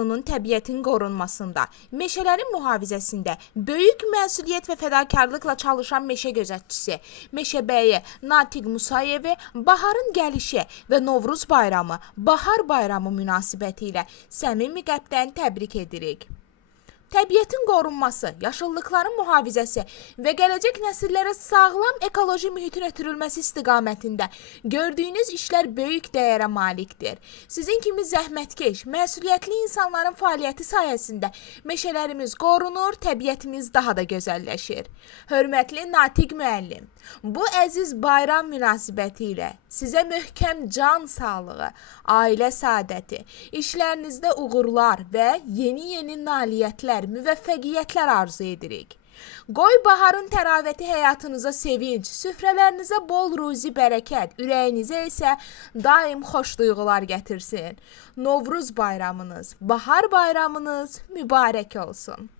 qanunun təbiətin qorunmasında, meşələrin mühafizəsində böyük məsuliyyət və fədakarlıqla çalışan meşə gözətçisi Meşəbəyi Natiq Musayevi baharın gəlişi və Novruz bayramı, Bahar bayramı münasibəti ilə səmimi qəlbdən təbrik edirik. Təbiətin qorunması, yaşıllıqların mühafizəsi və gələcək nəsillərə sağlam ekoloji mühitin ötürülməsi istiqamətində gördüyünüz işlər böyük dəyərə malikdir. Sizin kimi zəhmətkeş, məsuliyyətli insanların fəaliyyəti sayəsində meşələrimiz qorunur, təbiətimiz daha da gözəlləşir. Hörmətli Natiq müəllim, bu əziz bayram münasibəti ilə sizə möhkəm can sağlığı, ailə saadəti, işlərinizdə uğurlar və yeni nailiyyətlər, müvəffəqiyyətlər arzu edirik. Qoy baharın təravəti həyatınıza sevinç, süfrələrinizə bol ruzi bərəkət, ürəyinizə isə daim xoş duyğular gətirsin. Novruz bayramınız, bahar bayramınız mübarək olsun.